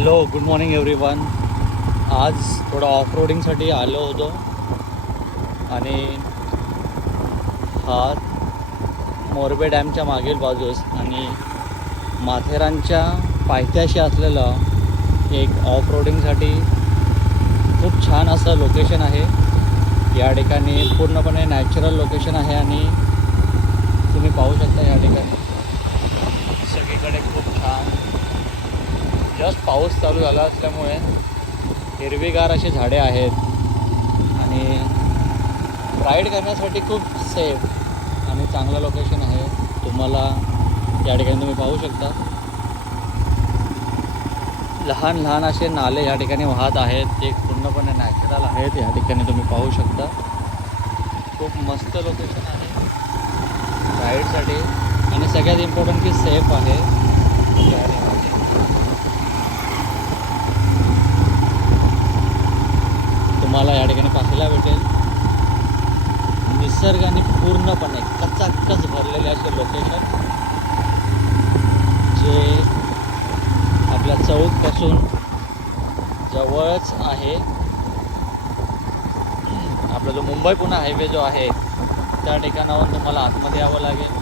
Hello, good morning everyone. आज थोडं of रोडिंगसाठी आलो होतो आणि हा मोरबे डॅमच्या मागील बाजूस आणि माथेरानच्या पायथ्याशी असलेलं एक ऑफ रोडिंगसाठी खूप छान असं लोकेशन आहे. या ठिकाणी पूर्णपणे नॅचरल लोकेशन आहे आणि तुम्ही पाहू शकता या ठिकाणी सगळीकडे खूप छान जस्ट पाऊस चालू झाला असल्यामुळे हिरवीगार अशी झाडे आहेत आणि राईड करण्यासाठी खूप सेफ आणि चांगलं लोकेशन आहे. तुम्हाला या ठिकाणी तुम्ही पाहू शकता लहान लहान असे नाले या ठिकाणी वाहत आहेत. ते पूर्णपणे नॅचरल आहेत. या ठिकाणी तुम्ही पाहू शकता खूप मस्त लोकेशन आहे राईडसाठी आणि सगळ्यात इम्पॉर्टंट की सेफ आहे. या ठिकाणी तुम्हाला या ठिकाणी पाहायला भेटेल निसर्गाने पूर्णपणे कचाकच भरलेले असे लोकेशन जे आपल्या चौकपासून जवळच आहे. आपला जो मुंबई पुणे हायवे जो आहे त्या ठिकाणाहून तुम्हाला आतमध्ये यावं लागेल.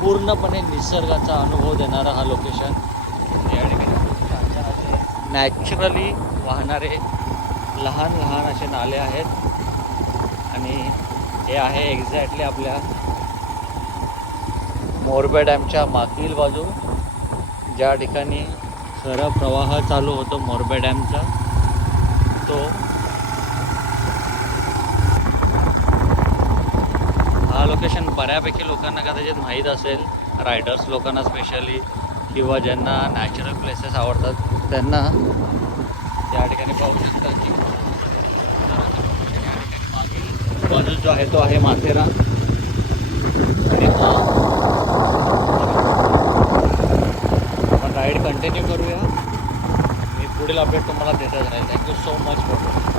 पूर्णपणे निसर्गाचा अनुभव देणारा हा लोकेशन. या ठिकाणी खूप छान छान असे नॅचरली वाहणारे लहान लहान असे नाले आहेत आणि हे आहे एक्झॅक्टली आपल्या मोरबे डॅमच्या मागील बाजू, ज्या ठिकाणी खरा प्रवाह चालू होतो मोरबे डॅमचा. तो हा लोकेशन बऱ्यापैकी लोकांना कदाचित माहीत असेल, रायडर्स लोकांना स्पेशली किंवा ज्यांना नॅचरल प्लेसेस आवडतात त्यांना. या ठिकाणी पाहू शकता की बाजू जो आहे तो आहे माथेरान आणि आपण राईड कंटिन्यू करूया. मी पुढील अपडेट तुम्हाला देतच राहील. Thank you so much for